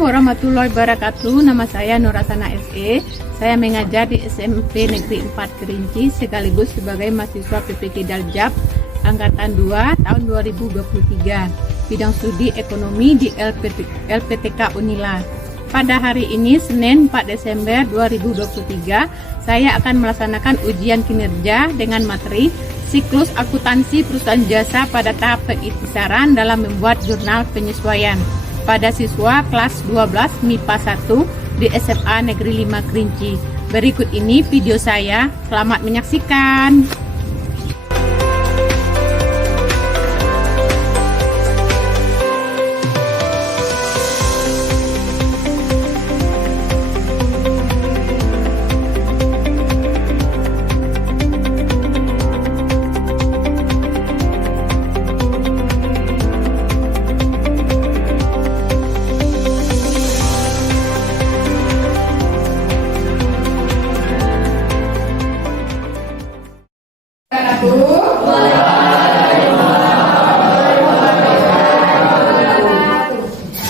Assalamualaikum warahmatullahi wabarakatuh. Nama saya Nurasana SE. Saya mengajar di SMP Negeri 4 Kerinci sekaligus sebagai mahasiswa PPK Daljab Angkatan 2 tahun 2023. Bidang studi ekonomi di LPTK Unila. Pada hari ini Senin 4 Desember 2023, saya akan melaksanakan ujian kinerja dengan materi siklus akuntansi perusahaan jasa pada tahap pengikhtisaran dalam membuat jurnal penyesuaian pada siswa kelas 12 MIPA 1 di SMA Negeri 5 Kerinci. Berikut ini video saya. Selamat menyaksikan.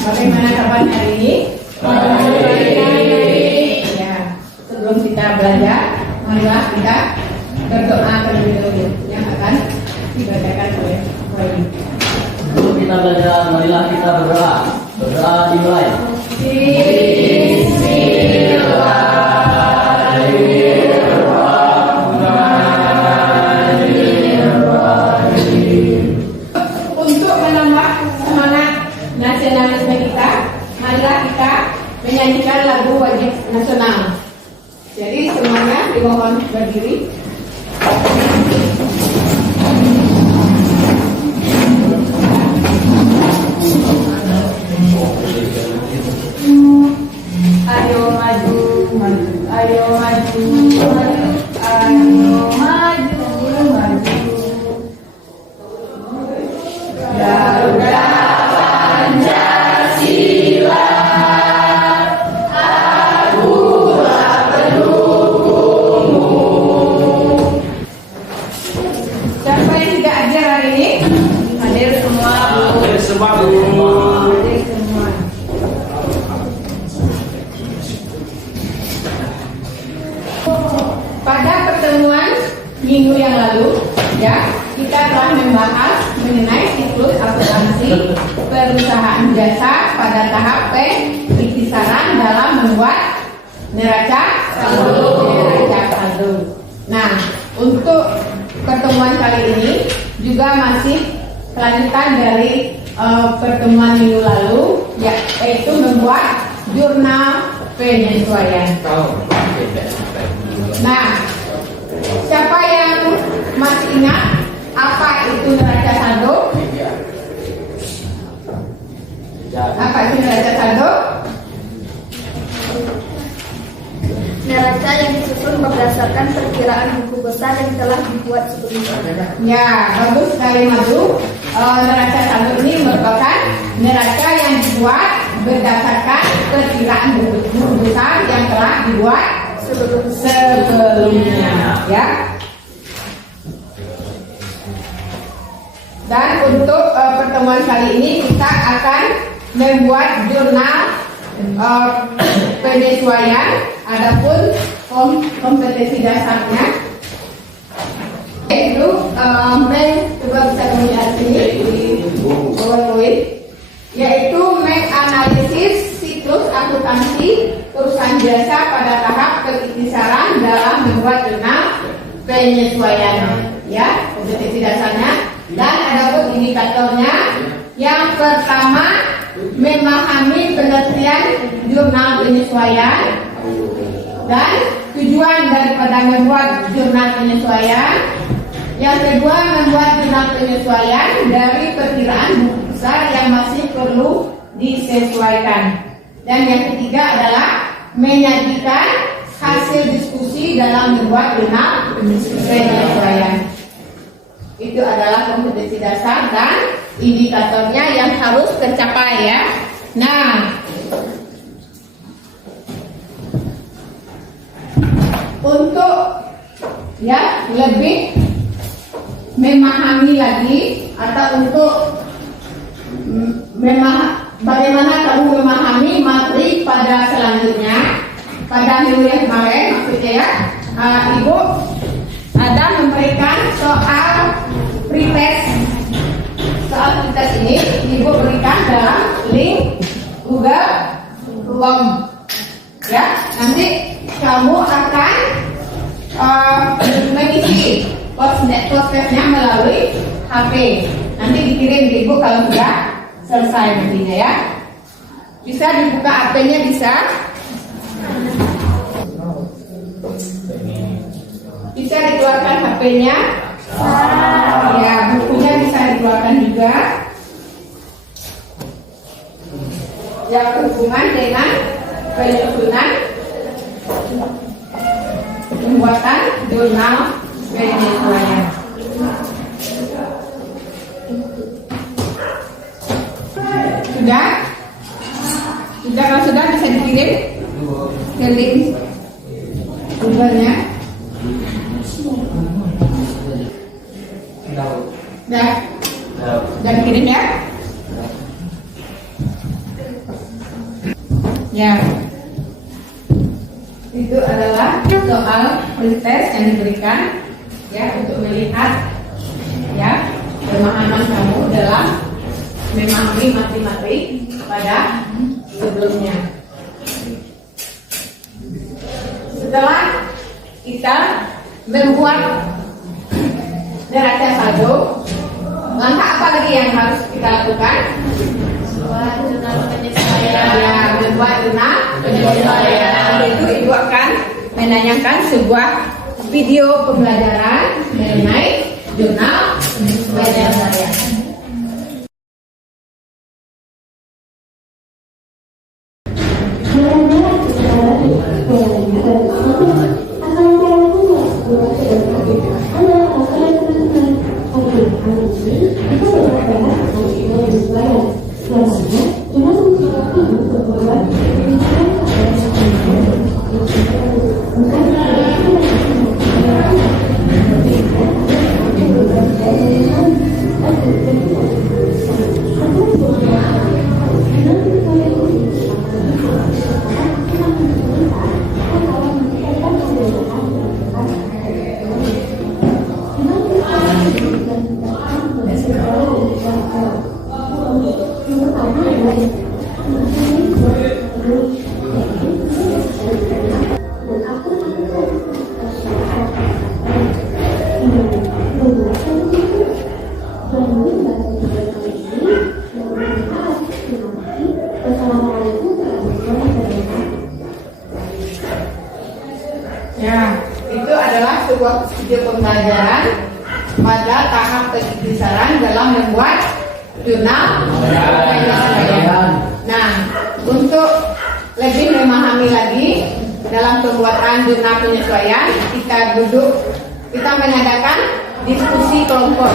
Bagaimana kabar hari ini? Ya, sebelum kita belajar, marilah kita berdoa terlebih dahulu yang akan dibacakan oleh Wali. Sebelum kita belajar, marilah kita berdoa. Berdoa dimulai. Untuk menambah semangat nasionalisme kita, marilah kita menyanyikan lagu wajib nasional. Jadi semuanya dimohon berdiri. Ayo maju, maju, ayo maju, maju, ayo maju, maju. Garuda Pancasila, akulah pendukungmu. Siapa yang tidak hadir hari ini? Hadir semua, Bu. Hadir semua, Bu. Hadir semua. Pada pertemuan minggu yang lalu, ya, kita telah membahas mengenai siklus akuntansi perusahaan jasa pada tahap pengikhtisaran dalam membuat neraca saldo. Nah, untuk pertemuan kali ini juga masih kelanjutan dari pertemuan minggu lalu, yaitu membuat jurnal penyesuaian. Nah, siapa yang masih ingat apa itu neraca saldo? Apa itu neraca saldo? Neraca yang disusun berdasarkan perkiraan buku besar yang telah dibuat sebelumnya. Ya, bagus sekali Madu. Neraca saldo ini merupakan neraca yang dibuat berdasarkan perkiraan buku besar yang telah dibuat sebelumnya, ya. Dan untuk pertemuan kali ini kita akan membuat jurnal penyesuaian. Adapun kompetensi dasarnya yaitu coba bisa melihat ini di PowerPoint, yaitu menganalisis siklus akuntansi perusahaan jasa pada tahap pengikhtisaran dalam membuat jurnal penyesuaian, ya, kompetensi dasarnya. Dan adapun indikatornya, yang pertama memahami pengertian jurnal penyesuaian dan tujuan daripada membuat jurnal penyesuaian. Yang kedua, membuat jurnal penyesuaian dari perkiraan buku besar yang masih perlu disesuaikan. Dan yang ketiga adalah menyajikan hasil diskusi dalam membuat jurnal penyesuaian. Itu adalah kompetensi dasar dan indikatornya yang harus tercapai, ya. Nah, untuk ya lebih memahami lagi atau untuk bagaimana kamu memahami, maka minggu yang kemarin maksudnya ya, Ibu ada memberikan soal pretest. Soal pretest ini Ibu berikan dalam link Google Form. Ya, nanti kamu akan mengisi postnya melalui HP. Nanti dikirim ke Ibu kalau sudah selesai nantinya ya. Bisa dibuka HP-nya bisa. Bisa dikeluarkan HP-nya. Ya, bukunya bisa dikeluarkan juga. Yang berhubungan dengan penyusunan pembuatan jurnal penyesuaian. Sudah? Kalau sudah bisa dikirim ke link Google-nya. Sudah dikirim ya? Ya. Itu adalah soal pretest yang diberikan ya untuk melihat ya pemahaman kamu dalam memahami materi pada sebelumnya. Setelah kita membuat neraca saldo, langkah apa lagi yang harus kita lakukan? Membuat jurnal penyesuaian. Itu Ibu akan menanyakan sebuah video pembelajaran mengenai jurnal penyesuaian. Ya, itu adalah sebuah video pembelajaran pada tahap penyesuaian dalam membuat jurnal penyesuaian. Nah, untuk lebih memahami lagi dalam pembuatan jurnal penyesuaian, kita mengadakan diskusi kelompok,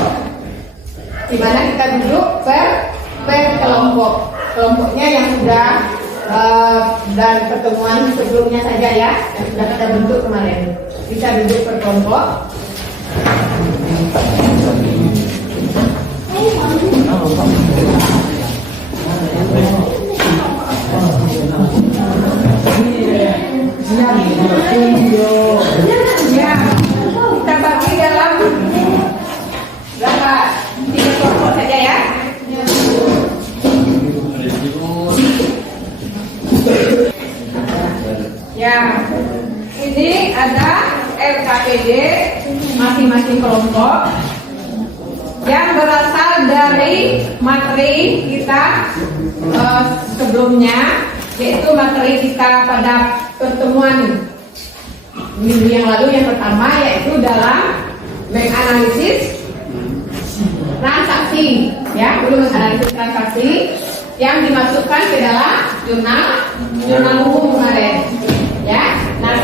di mana kita duduk per kelompok. Kelompoknya yang sudah dan pertemuan sebelumnya saja ya, yang sudah kita bentuk kemarin. Bisa duduk per kelompok. Ya, kita bagi dalam berapa 3 kelompok saja ya. Ya, ini ada LKPD masing-masing kelompok yang berasal dari materi kita sebelumnya, yaitu materi kita pada pertemuan minggu yang lalu yang pertama, yaitu dalam menganalisis transaksi, ya, belum menganalisis transaksi yang dimasukkan ke dalam jurnal umum kemarin, ya. Nah,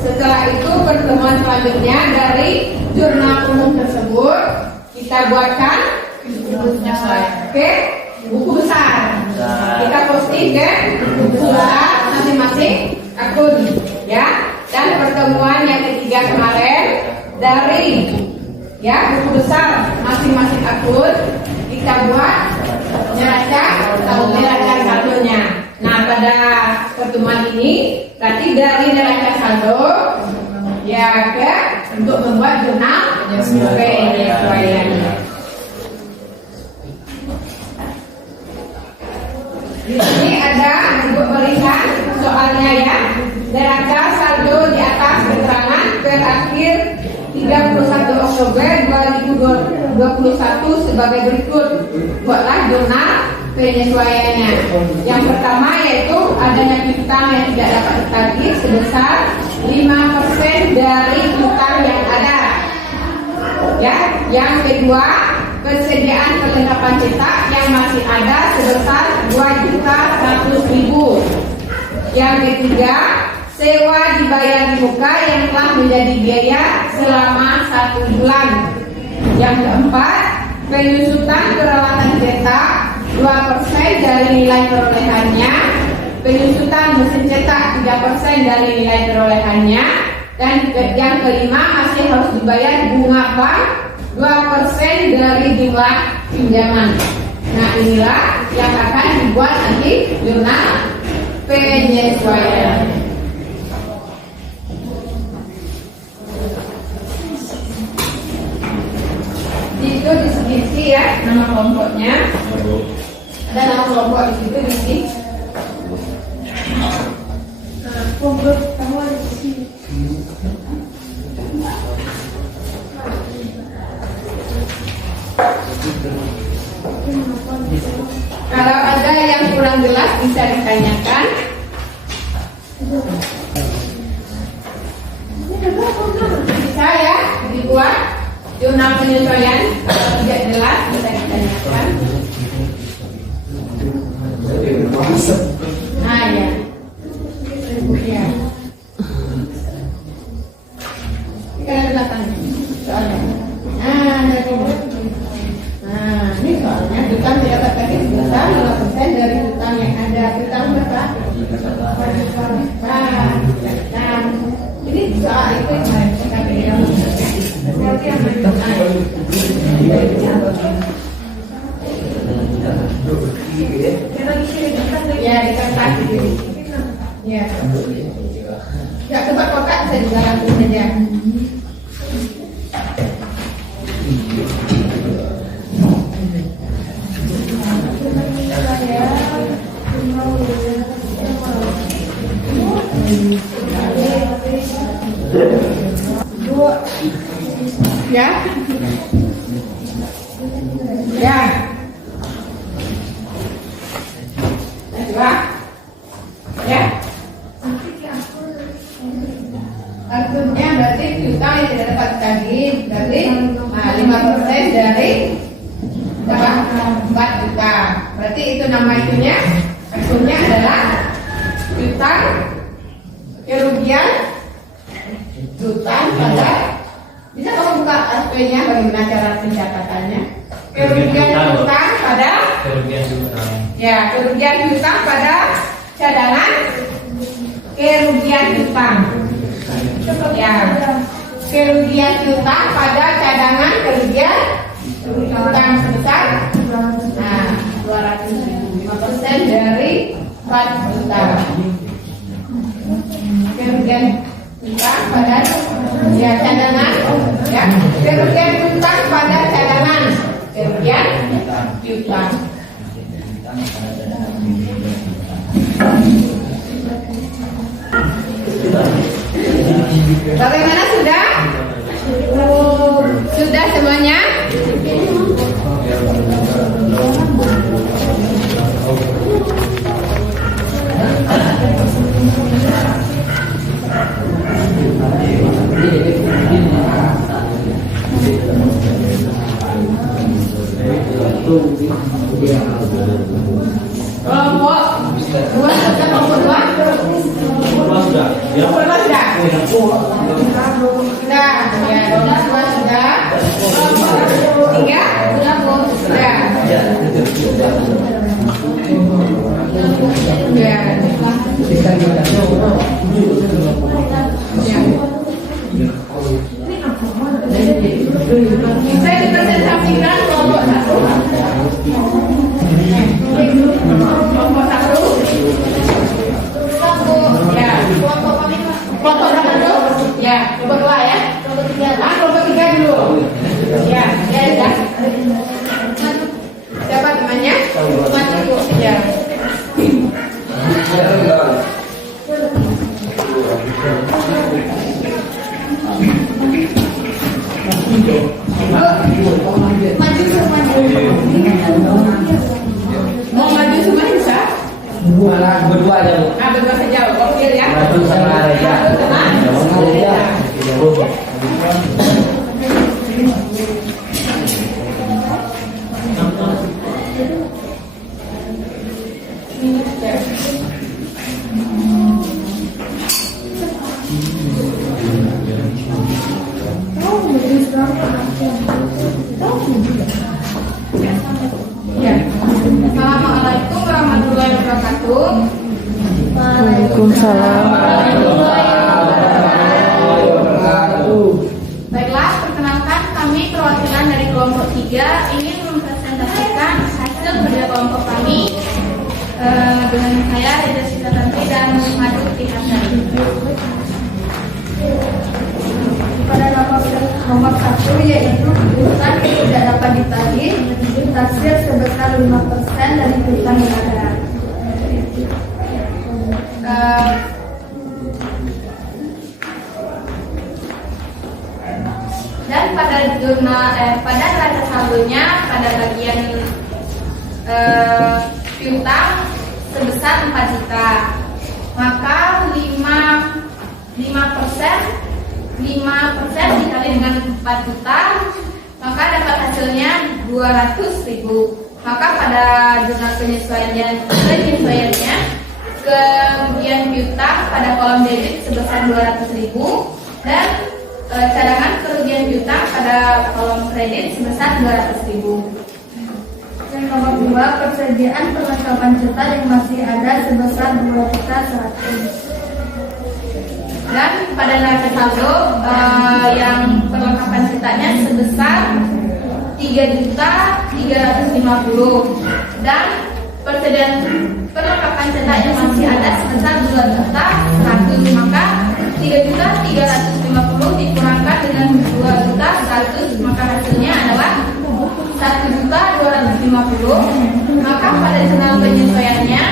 setelah itu pertemuan selanjutnya dari jurnal umum tersebut kita buatkan buku besar. Kita posting ke buku besar masing-masing akun, ya. Dan pertemuan yang ketiga kemarin dari buku besar masing-masing akun kita buat neraca saldonya. Nah, pada pertemuan ini Berarti dari neraca saldo ya ke untuk membuat jurnal penyesuaian. Di sini ada untuk melihat soalnya ya, neraca saldo di atas keterangan terakhir 31 Oktober 2021 sebagai berikut. Buatlah jurnal penyesuaiannya. Yang pertama yaitu adanya piutang yang tidak dapat ditagih sebesar 5% dari piutang yang ada. Ya, yang kedua, persediaan perlengkapan cetak yang masih ada sebesar 2.100.000. Yang ketiga, sewa dibayar di muka yang telah menjadi biaya selama 1 bulan. Yang keempat, penyusutan peralatan cetak 2% dari nilai perolehannya, penyusutan mesin cetak 3% dari nilai perolehannya, dan yang kelima masih harus dibayar bunga bank 2% dari jumlah pinjaman. Nah, inilah yang akan dibuat nanti jurnal penyesuaian. Itu diisi ya nama kelompoknya. Ada nama kelompok di situ diisi. Kelompok kamu ada di sini. Kalau ada yang kurang jelas bisa ditanyakan. Bisa ya dibuat jurnal penyesuaian. Kalau tidak jelas bisa ditanyakan. Nah ya, ya. Kita ada tanya soalnya. Nah, ini soalnya hutang tidak dapat sebesar 5% dari hutang yang ada. Hutang berapa? Nah, ini soal itu ya di kertas ya. Ya tempat kotak saya juga langsung saja. Ya, ya, ya. Artinya berarti piutang yang tidak dapat ditagih berarti 5% dari 4 juta. Berarti itu nama itunya, akunnya adalah piutang kerugian piutang pada. Bisa kamu buka SP-nya bagaimana cara pencatatannya? Kerugian piutang pada ya, kerugian piutang pada cadangan kerugian piutang. Ya, kerugian piutang pada cadangan kerugian piutang sebesar 200.000, 5% dari 4 juta. Kerugian piutang pada ya cadangan ya, kerugian piutang pada cadangan kerugian piutang. Bagaimana sudah? Sudah semuanya? Kelompok dua sudah, kelompok dua sudah. Sudah, ya, dua sudah. Kelompok tiga sudah. Ya. Saya dipresentasikan kelompok satu. Kelompok satu. Ya, kelompok Mau maju semua bisa? Berdua aja Bu. Nah, berdua saja, oke ya. Maju sama Reza. Maju sama Reza. Ya. Assalamualaikum warahmatullahi wabarakatuh. Waalaikumsalam. Baiklah, perkenalkan kami perwakilan dari kelompok 3 ingin mempresentasikan hasil kerja kelompok kami dengan saya Reza Sitatanti dan Madu Tihasari. Pada nomor 1 yaitu piutang yang tidak dapat ditagih taksir sebesar 5% dari piutang yang ada. Dan pada pada neraca saldonya pada bagian piutang sebesar 4 juta, maka 5% dikali dengan 4 juta, maka dapat hasilnya 200.000. Maka pada jurnal penyesuaiannya kerugian piutang pada kolom debit sebesar 200.000 dan cadangan kerugian piutang pada kolom kredit sebesar 200.000. Yang nomor 2, persediaan perlengkapan cetak yang masih ada sebesar 2.100.000. Dan pada neraca saldo yang perlengkapan cetaknya sebesar 3.350.000 dan persediaan perlengkapan cetak yang masih ada sebesar 2.100.000, maka 3.350 dikurangkan dengan 2.100, maka hasilnya adalah 1.250. Maka pada jurnal penyesuaiannya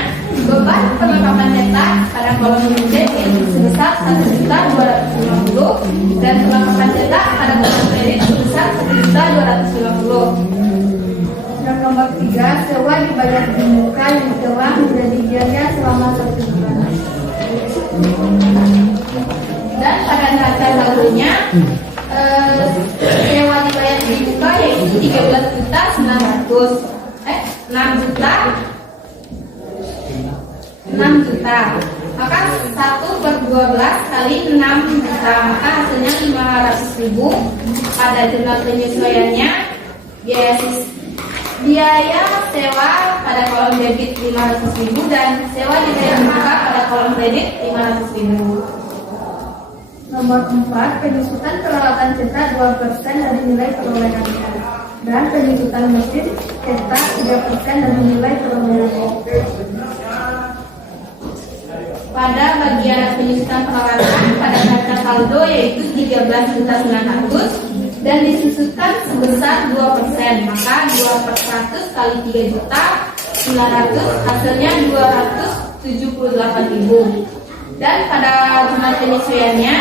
beban perlengkapan cetak pada kolom debit sebesar 1.250 dan perlengkapan cetak pada kolom kredit sebesar 1.250. Dan nomor 3, sewa dibayar di muka yang telah menjadi biaya selama 1 bulan. Dan pada neraca saldonya sewa dibayar di muka yaitu 6 juta, maka 1/12 kali 6 juta, maka hasilnya 500.000. Pada jurnal penyesuaiannya biaya sewa pada kolom debit 500.000 dan sewa dibayar muka pada kolom kredit 500.000. Nomor 4, penyusutan peralatan cetak 2% dari nilai perolehannya dan penyusutan mesin cetak 3% dari nilai perolehannya. Pada bagian penyusutan peralatan pada neraca saldo yaitu 13.900 dan disusutkan sebesar 2%, maka 2/100 kali 3.900 hasilnya 278.000. Dan pada jurnal penyesuaiannya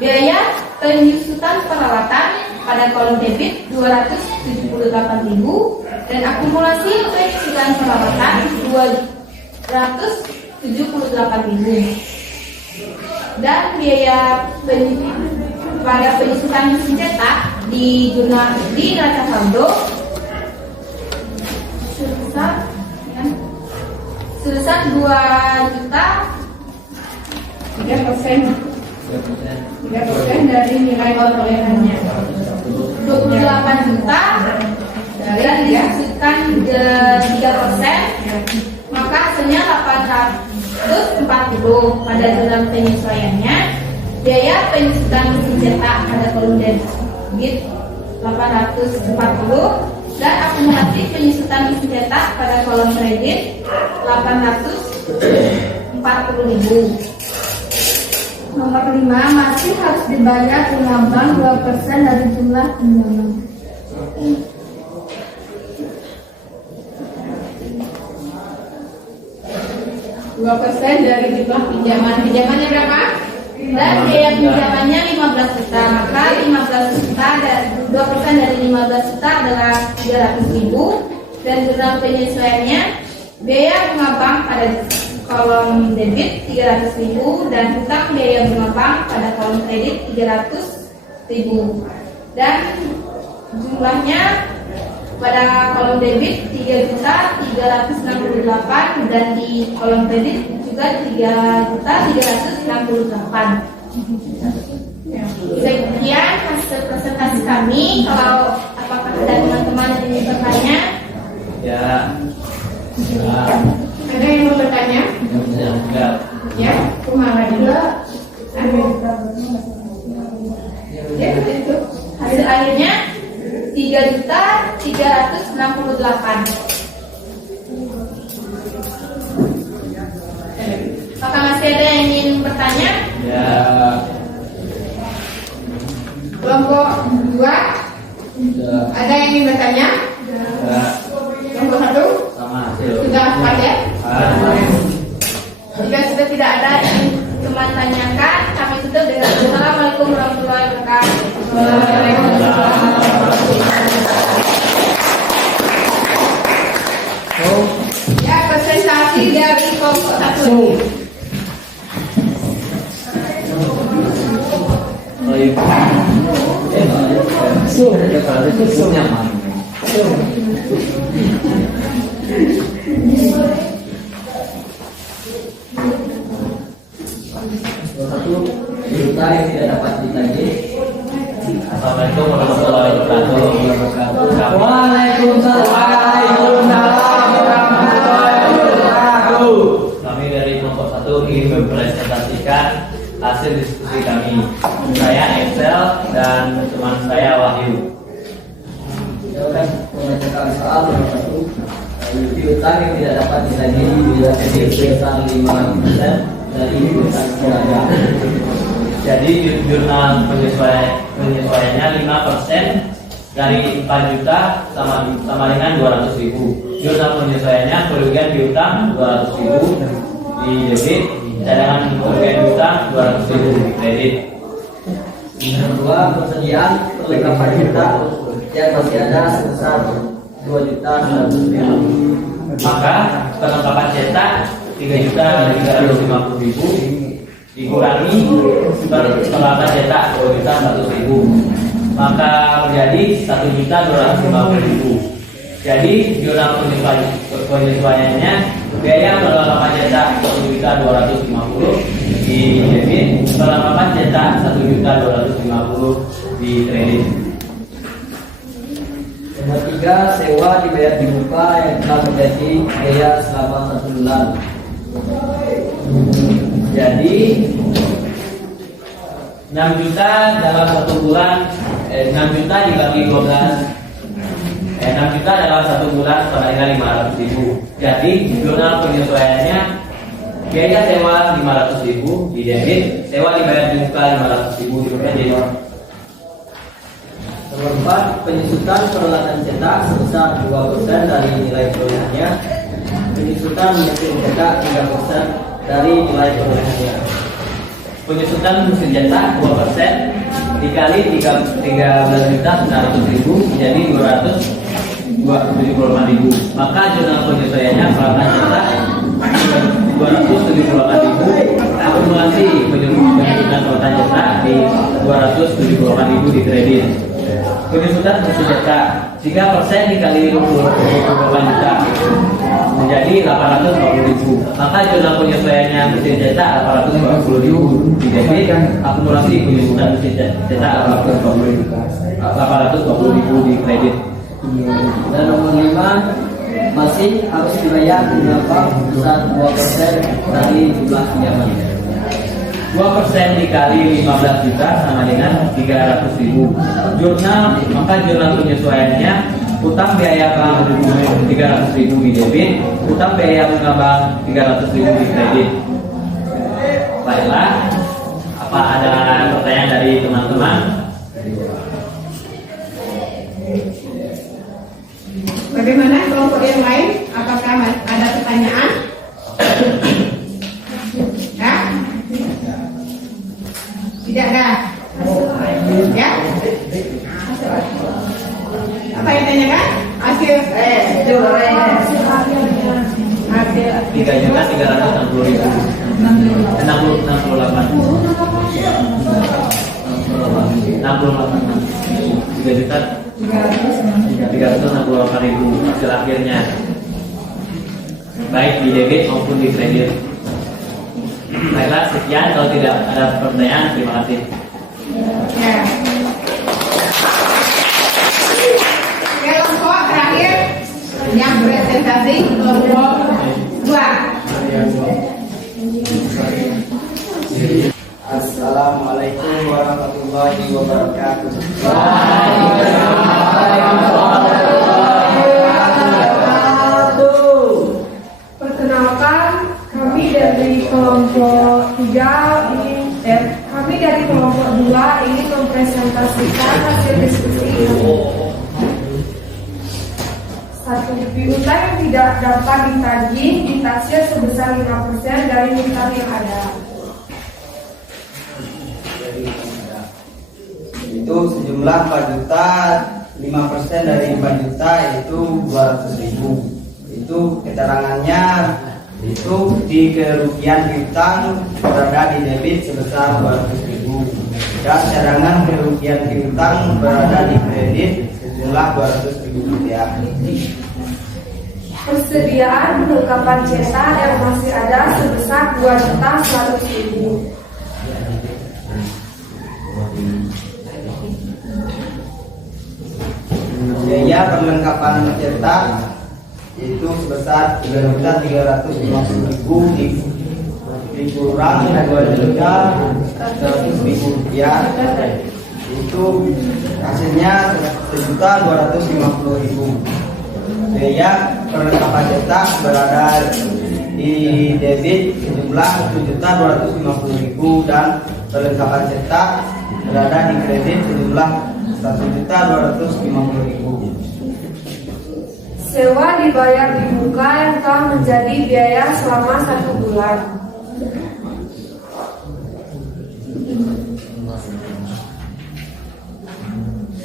biaya penyusutan peralatan pada kolom debit 278.000 dan akumulasi penyusutan peralatan 278.000 dan biaya pada penyusutan mesin cetak di neraca saldo sebesar 3% dari nilai perolehannya 28 juta dan disusutkan 3%, maka hasilnya 840. Pada jurnal penyesuaiannya biaya penyusutan mesin cetak pada kolom debit 840 dan akumulasi penyusutan mesin cetak pada kolom kredit 840.000. Nomor 5, masih harus dibayar bunga bank 2% dari jumlah pinjaman. 2% dari jumlah pinjaman. Pinjamannya berapa? Dan biaya pinjamannya 15 juta. Maka 15 juta dan 2% dari 15 juta adalah 300.000. Dan jurnal penyesuaiannya, biaya bunga bank pada kolom debit 300.000 dan hutang biaya bunga bank pada kolom kredit 300.000. Dan jumlahnya pada kolom debit 3.368 dan di kolom kredit juga 3.368. Sekian hasil presentasi kami. Kalau apakah ada teman-teman yang ingin bertanya? Ya. Ada yang mau bertanya? Ya. Ya, kumaha juga. Ya, itu. Hasil akhirnya 3.368. Apakah masih ada yang ingin bertanya? Ya. Kelompok 2, Ya. ada yang ingin bertanya? Ya. Kelompok 1, Sama hasil. sudah pada? Ah. Jika sudah tidak ada yang teman tanyakan, kami tutup dengan Assalamualaikum warahmatullahi wabarakatuh. Ya, presentasi dari kelompok 1. Juta yang tidak dapat ditagih. Assalamualaikum warahmatullahi wabarakatuh. Waalaikumsalam warahmatullahi wabarakatuh. Kami dari kelompok 1 ingin mempresentasikan hasil diskusi kami. Saya Excel dan teman saya Wahyu. Saya akan membacakan soal nomor 1. Piutang yang tidak dapat ditagih bila sebesar 5% dari piutang yang ada. Jadi jurnal penyesuaiannya 5% dari 4 juta sama dengan 200.000. Jurnal penyesuaiannya kerugian piutang 200.000 di debit, cadangan kerugian piutang 200.000 di kredit. Yang kedua, persediaan perlengkapan juta yang masih ada sebesar 2.100.000. Maka perlengkapan cetak 3.350.000 dikurangi perlengkapan cetak 2.100.000, maka menjadi 1.250.000. Jadi jurnal penyesuaiannya biaya perlengkapan cetak 1.250.000 di debit, perlengkapan cetak 1.250.000 di kredit. Nomor 3, sewa dibayar di muka yang telah menjadi biaya selama 1 bulan. Jadi 6 juta dalam 1 bulan, 6 juta dibagi 12, 6 juta dalam 1 bulan sama dengan 500.000. Jadi jurnal penyesuaiannya biaya sewa 500.000 di debit, sewa dibayar di muka 500.000 di kredit. Nomor 4, penyusutan peralatan cetak sebesar 2% dari nilai perolehannya. Penyusutan mesin cetak 3% dari nilai perolehannya. Penyusutan mesin cetak 2% dikali 13.900.000 menjadi 275.000. Maka jurnal penyesuaiannya peralatan cetak 278.000, akumulasi penyusutan peralatan cetak di 278.000 di kredit. Penyusutan mesin cetak 3% dikali 28 juta menjadi 840.000. Maka jurnal penyesuaiannya mesin cetak 840.000 di debit, akumulasi penyusutan mesin cetak 840.000 di kredit. Dan nomor 5, masih harus dibayar bunga bank sebesar 2% dari jumlah pinjaman. 2% dikali 15 juta sama dengan 300.000. Maka jurnal penyesuaiannya utang biaya bank 300.000 di debit, utang biaya bunga bank 300.000 di kredit. Baiklah, apa ada pertanyaan dari teman-teman? Bagaimana kelompok yang lain? Apakah ada pertanyaan? Ya? Tidak ada? Ya? Apa yang ditanyakan? Hasil hasil hasil akhirnya. hasil 3.360.000. 3.368.000 hasil akhirnya, baik di debit maupun di kredit. Baiklah, sekian. Kalau tidak ada pertanyaan, terima kasih. Ya. Oke, kelompok terakhir yang presentasi kelompok 2. Assalamualaikum warahmatullahi wabarakatuh. Perkenalkan, kami dari kelompok 3 kami dari kelompok 2 ingin mempresentasikan hasil diskusi ini. Satu, piutang yang tidak dapat ditagih ditaksir sebesar 5% dari hutang yang ada. Itu sejumlah 4 juta, 5% dari 4 juta itu 200.000. Itu keterangannya, itu di kerugian piutang berada di debit sebesar 200.000 dan cadangan kerugian piutang berada di kredit sejumlah 200.000 rupiah. Persediaan kelengkapan cetak yang masih ada sebesar 2.100.000. Biaya perlengkapan cetak itu sebesar 3.350.000 dikurang 2.100.000 rupiah, itu hasilnya 1.250.000. Biaya perlengkapan cetak berada di debit sejumlah 7.250.000 dan perlengkapan cetak berada di kredit sejumlah 1.250.000. Sewa dibayar di muka yang telah menjadi biaya selama 1 bulan.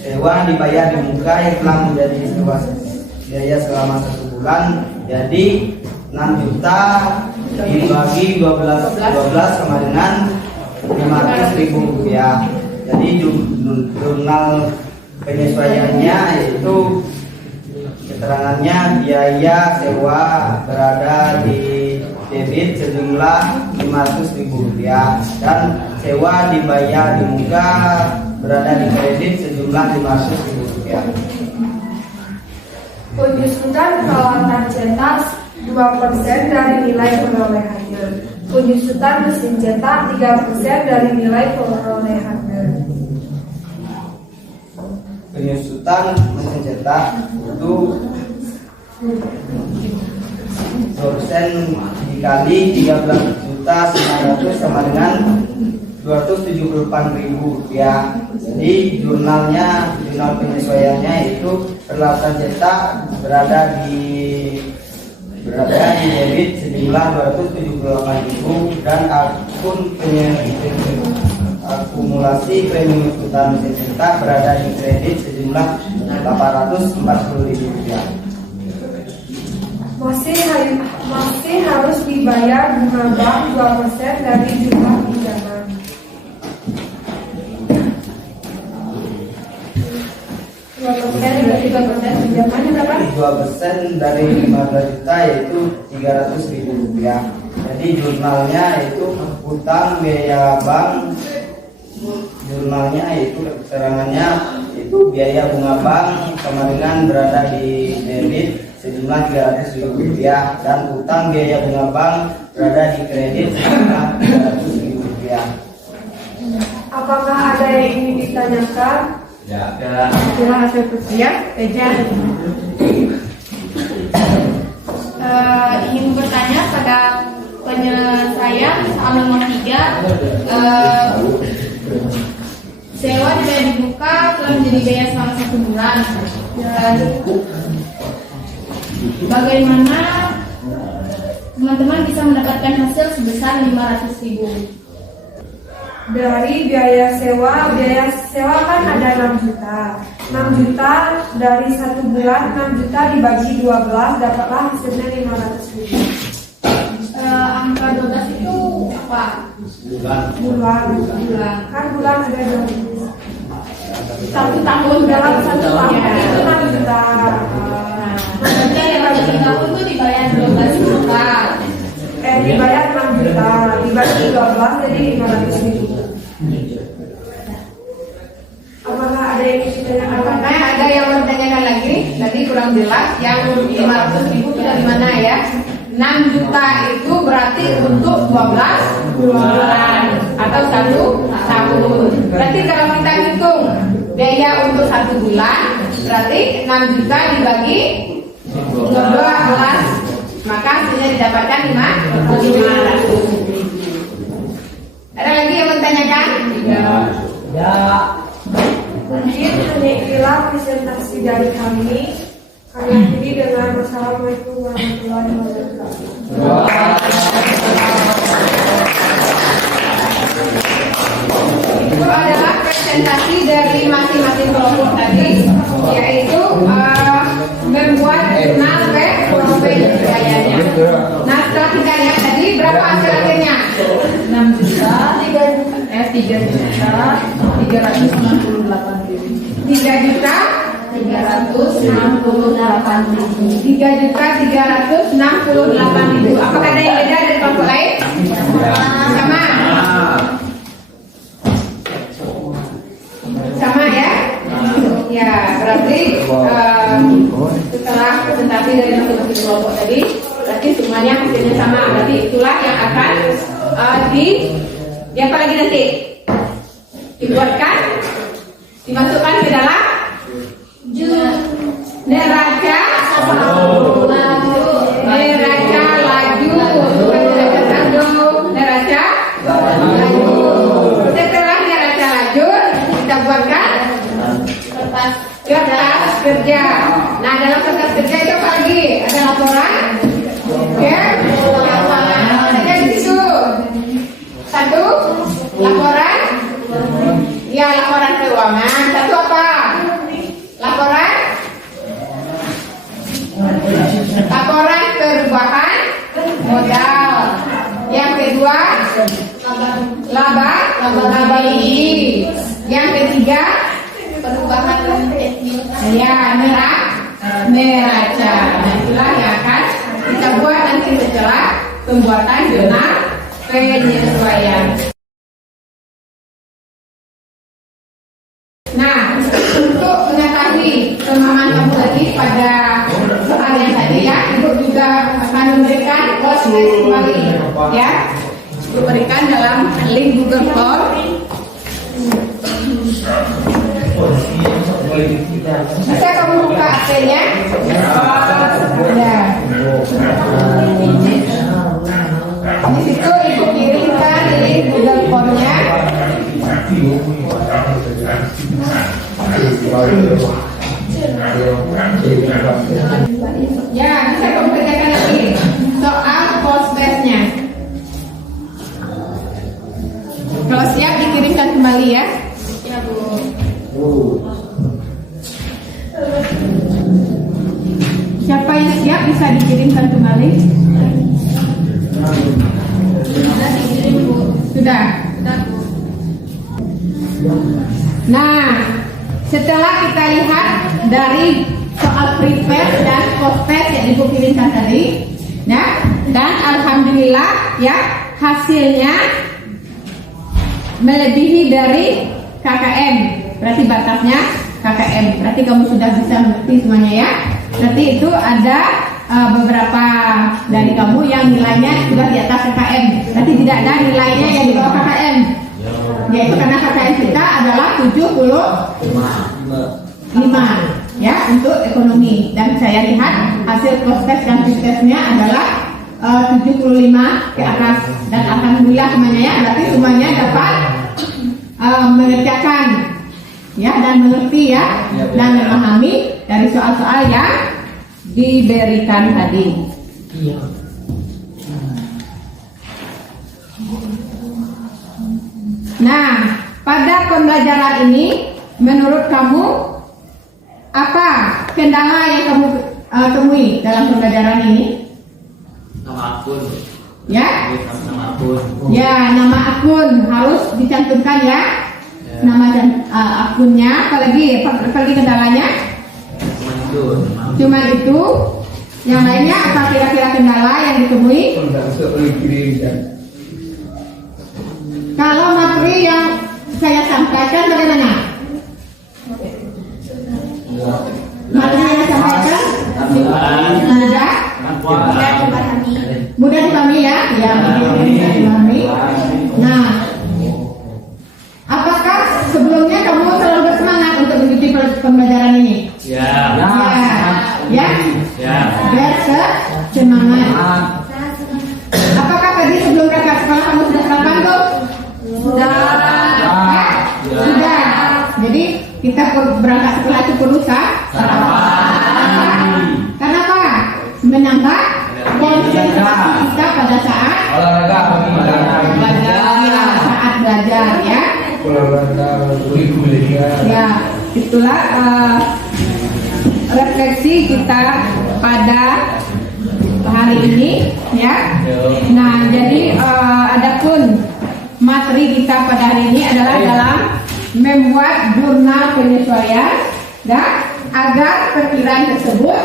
Sewa dibayar di muka yang telah menjadi biaya selama 1 bulan, jadi 6 juta dibagi 12 sama dengan 500.000 rupiah. Jadi jurnal penyesuaiannya itu keterangannya biaya sewa berada di debit sejumlah 500.000 rupiah dan sewa dibayar di muka berada di kredit sejumlah 500.000 rupiah. Penyusutan peralatan cetak 2% dari nilai perolehannya. Penyusutan mesin cetak 3% dari nilai perolehannya. Penyusutan mesin cetak itu 2% dikali 13.900 sama dengan 274.000 rupiah. Jadi jurnal penyesuaiannya itu peralatan cetak berada di debit sejumlah 278.000 dan akumulasi premium utang mesin cetak berada di kredit sejumlah 840.000 rupiah. Masih harus dibayar bunga bank 2% dari jumlah pinjaman. Pinjaman berapa? 2% dari 15 juta yaitu 300.000 rupiah. Jadi jurnalnya itu utang biaya bank, jurnalnya itu keterangannya itu biaya bunga bank sama dengan berada di debit sejumlah 300.000 rupiah dan utang biaya bunga bank berada di kredit sejumlah 300.000 rupiah. Apakah ada yang ingin ditanyakan? Ya. Itulah hasil persiap Eja. Ingin bertanya pada penyelesaian soal nomor 3. Sewa dibayar dibuka telah menjadi biaya selama 1 bulan. Dan bagaimana teman-teman bisa mendapatkan hasil sebesar 500.000? Dari biaya sewa kan ada 6 juta. 6 juta dari 1 bulan, 6 juta dibagi 12, dapatlah hasilnya 500.000. Angka 12 itu apa? Bulan. Kan bulan ada 12. 1 tahun, dalam 1 tahun itu 6 juta. Maksudnya dalam 1 tahun itu dibayar 12 juta. Dibayar 6 juta, dibagi 12 jadi 500.000. Apakah ada yang ditanyakan? Apakah ada yang mau ditanyakan lagi? Tadi kurang jelas. Yang 500.000 itu dari mana ya? 6 juta itu berarti untuk 12 bulan atau 1 tahun. Berarti kalau kita hitung biaya untuk 1 bulan, berarti 6 juta dibagi 12, maka hasilnya didapatkan 500.000. Ada lagi yang mau ditanyakan? Mungkin hanya inilah presentasi dari kami. Kami akhiri dengan wassalamualaikum warahmatullahi wabarakatuh. Itu adalah presentasi dari masing-masing kelompok tadi, yaitu membuat jurnal profesi biayanya. Nah, setelah kita lihat tadi, berapa hasil akhirnya? 6 juta 3 juta 368.000. 3 juta 3.368.000. Apakah ada yang beda dari kelompok lain? Sama. Sama ya? Ya, berarti setelah presentasi dari masing-masing kelompok tadi, berarti semuanya hasilnya sama. Berarti itulah yang akan apa lagi nanti? Dibuatkan, dimasukkan ke dalam neraca laju, bukan neraca saldo, neraca laju. Setelah neraca laju, kita buatkan kertas kerja. Nah, dalam kertas kerja itu apa lagi? Ada laporan, ya, ada di situ. 1 laporan, ya laporan keuangan. 1 apa? Laporan perubahan modal. Yang kedua laba rugi. Yang ketiga Perubahan ya neraca. Nah, itulah yang akan kita buat nanti setelah pembuatan jurnal penyesuaian. Nah, untuk mengetahui pemahaman kamu tadi pada soal yang tadi ya, Ibu juga akan memberikan course kembali ya. Ibu berikan dalam link Google Form. Bisa kamu buka hasilnya? Ya. Di situ Ibu kirimkan link Google Form-nya. Ya, bisa kamu kerjakan lagi soal post testnya. Kalau siap dikirimkan kembali ya. ya Bu. Siapa yang siap bisa dikirimkan kembali? Sudah dikirim Bu. Sudah. Sudah Bu. Nah, setelah kita lihat dari soal pre-test dan post-test yang Ibu kirimkan tadi, nah, dan alhamdulillah ya hasilnya melebihi dari KKM. Berarti batasnya KKM. Berarti kamu sudah bisa mengerti semuanya ya. Berarti itu ada beberapa dari kamu yang nilainya sudah di atas KKM. Berarti tidak ada nilainya yang di bawah KKM. Yaitu karena KKM kita adalah 75 ya untuk ekonomi, dan saya lihat hasil prospek dan testnya adalah 75 ke atas, dan alhamdulillah semuanya ya, berarti semuanya dapat mengerjakan ya dan mengerti ya dan memahami dari soal-soal yang diberikan tadi. Nah, pada pembelajaran ini menurut kamu Apa kendala yang kamu temui dalam pembelajaran ini? Nama akun. Ya? Nama akun. Ya, nama akun harus dicantumkan ya. Nama dan akunnya. Apalagi kendalanya? Cuma itu. Yang lainnya apa kira-kira kendala yang ditemui? Kalau materi yang saya sampaikan bagaimana? Materi yang saya sampaikan mudah dipahami ya? Ya, mudah dipahami. Nah, apakah sebelumnya kamu selalu bersemangat untuk mengikuti pembelajaran ini? Ya. Ya. Bersemangat. Apakah tadi sebelum berangkat sekolah kamu sudah sarapan tuh? Sudah. Jadi kita berangkat sekolah itu perlu sarapan. Kenapa? Menambah konsentrasi kita pada saat belajar ya. Ya, itulah refleksi kita pada hari ini ya. Nah, jadi adapun materi kita pada hari ini adalah dalam membuat jurnal penyesuaian dan agar perkiraan tersebut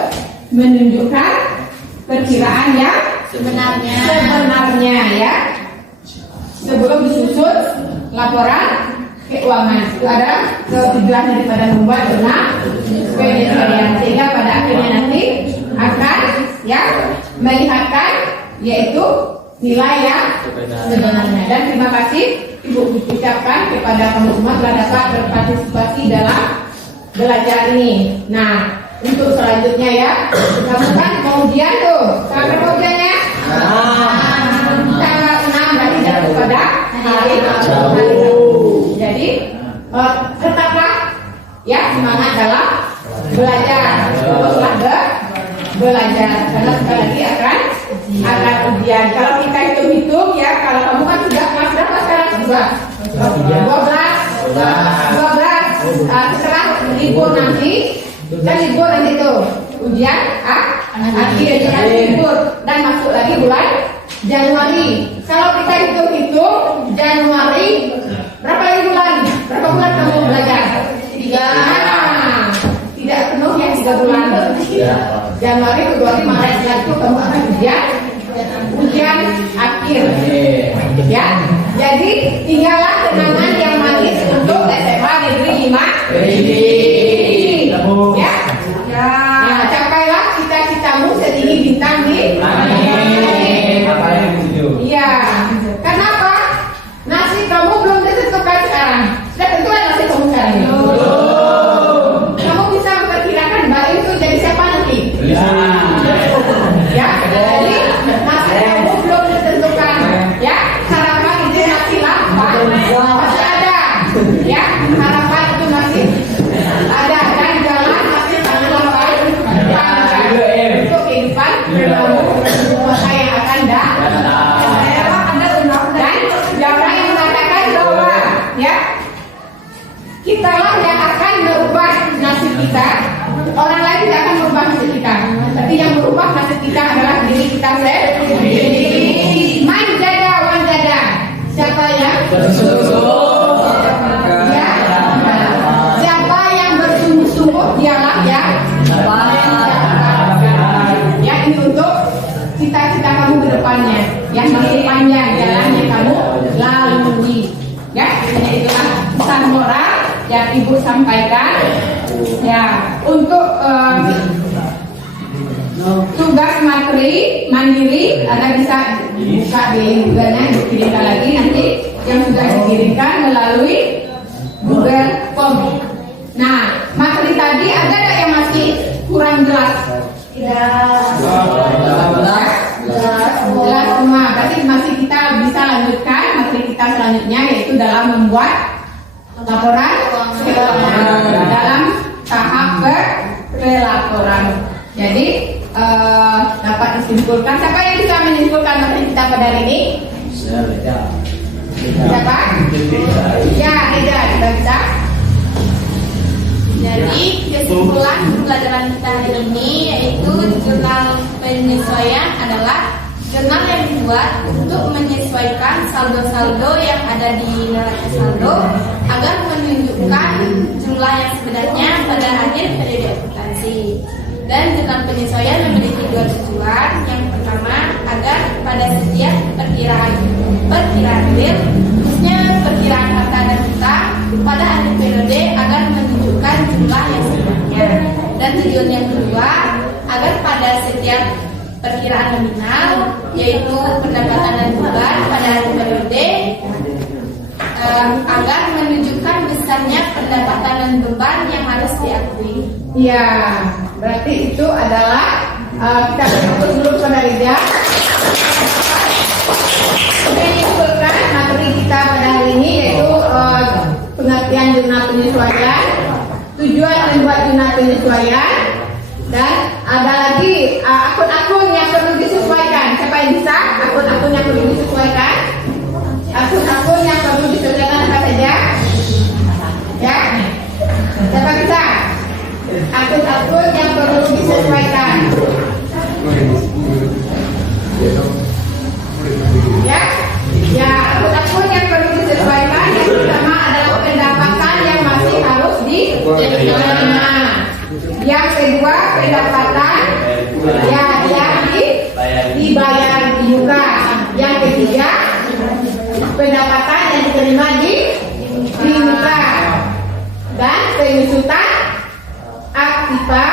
menunjukkan perkiraan yang sebenarnya ya. Sebelum disusun laporan keuangan, itu adalah tujuan daripada membuat jurnal penyesuaian, sehingga pada akhirnya nanti akan ya melihatkan yaitu nilai yang sebenarnya. Dan terima kasih Ibu ucapkan kepada kamu semua telah dapat berpartisipasi dalam belajar ini. Nah, untuk selanjutnya ya, kamu kan mau ujian tuh. Kapan mau ujiannya? Tanggal 6 berarti jatuh pada hari Sabtu. Jadi tetaplah ya semangat dalam belajar, teruslah belajar karena sekali lagi akan ujian. Kalau kita hitung-hitung ya, kalau kamu kan sudah kelas berapa sekarang? 12. Setelah libur nanti kan libur nanti tuh ujian akhir libur dan masuk lagi bulan Januari. Kalau kita hitung-hitung Januari berapa lagi bulan? Berapa bulan kamu belajar? 3. Tidak penuh ya 3 bulan. Januari, Februari, Maret itu kamu akan ujian akhir. Ya. Jadi tinggallah kenangan yang manis untuk SMA Negeri 5. Ya. Nah, capailah cita-citamu setinggi bintang di iya. Kenapa? Nasib kamu belum ditentukan sekarang. Sudah tentukan nasib kamu sekarang. Kamu bisa memperkirakan Mbak itu jadi siapa nanti? Ya. Jadi nasib kamu belum ditentukan. Ya. Harapan itu masih lambat. Masih ada. Ya. Harapan itu masih ada dan jalan masih sangat lambat. Untuk kehidupan masa yang akan datang. Dan siapa yang mengatakan bahwa ya kitalah yang akan merubah nasib kita. Orang lain tidak akan merubah nasib kita. Tapi yang merubah nasib kita adalah diri kita sendiri. Manjada wanjada. Siapa yang ya, siapa yang bersungguh-sungguh dialah yang ya, ini untuk cita-cita kamu ke depannya yang masih panjang jalan yang kamu lalui. Ya, itulah pesan moral yang Ibu sampaikan. Ya, untuk tugas materi mandiri agar bisa buka di Google-nya, dikirimkan lagi nanti yang sudah dikirimkan melalui Google Form. Nah, materi tadi ada nggak yang masih kurang jelas? Tidak. Jelas semua. Berarti masih kita bisa lanjutkan materi kita selanjutnya, yaitu dalam membuat laporan keuangan dalam tahap pelaporan. Jadi dapat disimpulkan. Siapa yang bisa menyimpulkan materi kita pada hari ini? Siapa? Ya, Reza, kita bisa. Jadi kesimpulan pembelajaran kita hari ini yaitu jurnal penyesuaian adalah jurnal yang dibuat untuk menyesuaikan saldo-saldo yang ada di neraca saldo agar menunjukkan jumlah yang sebenarnya pada akhir periode akuntansi. Dan jurnal penyesuaian memiliki dua tujuan. Yang pertama, agar pada setiap perkiraan real, khususnya perkiraan harta dan hutang pada akhir periode agar menunjukkan jumlah yang sebenarnya. Dan tujuan yang kedua, agar pada setiap perkiraan nominal, yaitu pendapatan dan beban pada akhir periode, agar menunjukkan besarnya pendapatan dan beban yang harus diakui. Ya, berarti itu adalah kita berfokus dulu pada Rida. Menyimpulkan materi kita pada hari ini yaitu pengertian jurnal penyesuaian, tujuan membuat jurnal penyesuaian, dan ada lagi akun-akun yang perlu disesuaikan. Siapa yang bisa? Akun-akun yang perlu disesuaikan. Akun-akun yang perlu disesuaikan apa saja? Ya, siapa bisa? Akun-akun yang perlu disesuaikan. Ya, akun-akun yang perlu disesuaikan. Yang pertama adalah pendapatan yang masih harus diterima. Yang kedua, pendapatan yang dibayar juga. Yang ketiga, pendapatan yang diterima di muka. Dan penyusutan aktiva,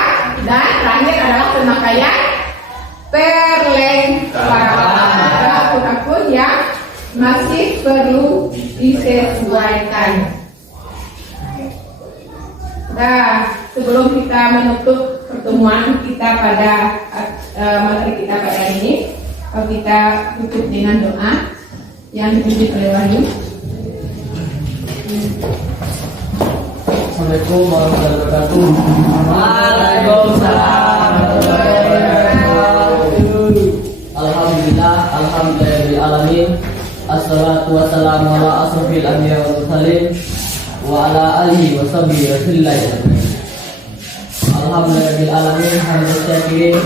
dan terakhir adalah pemakaian perlengkapan. Akun-akun yang masih perlu disesuaikan. Nah, sebelum kita menutup pertemuan kita pada materi kita pada ini, kita tutup dengan doa yang dipimpin oleh Wahyu. Assalamualaikum warahmatullahi wabarakatuh. Waalaikumsalam warahmatullahi wabarakatuh. Alhamdulillah, alhamdulillahil alamin. Assalatu wassalamu ala asrofil anbiya wal mursalin wa ala alihi wa sahbihi wa sallam. Alhamdulillahil alamin, hamdan syakirin,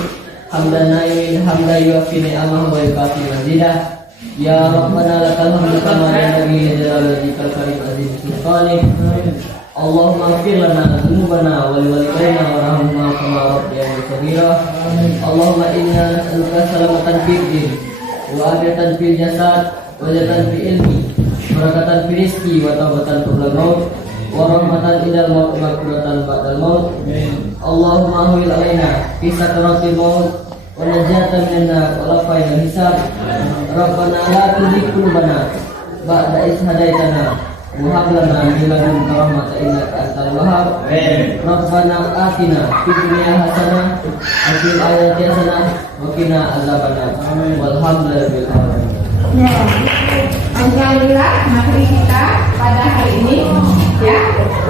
hamdan naimin, hamdan yuafi ni'amahu wa yukafi mazidah. Ya Rabbana lakal hamdu kama yanbaghi li jalali wajhikal karim aziz sultanik. Allahumma ighfir lana dzunubana wa liwalidayna warhamna kama rabbayana shaghira. Allahumma inna nas'aluka salamatan fid din wa afiyatan fil jasad wa zatan fil ilmi, barakatan fil rizqi wa taubatan qabla maut wa rahmatan indal maut wa maghfiratan ba'dal maut. Allahumma ahwil alaina fi sakaratil maut wa najatan minna wa lafayna hisab. Rabbana la tuzigh qulubana ba'da idh hadaitana wa hab lana min ladunka rahmatan innaka antal wahhab. Rabbana atina fid dunya hasanah wa fil akhirati hasanah wa qina azabannar. Walhamdulillahi alamin. Ya, alhamdulillah materi kita pada hari ini ya,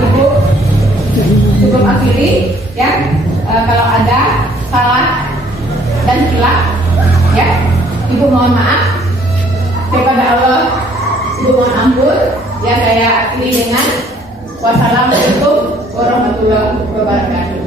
Ibu cukup akhiri ya. Kalau ada salah dan hilaf ya, Ibu mohon maaf kepada Allah, Ibu mohon ampun ya. Saya akhiri dengan wassalamualaikum warahmatullahi wabarakatuh.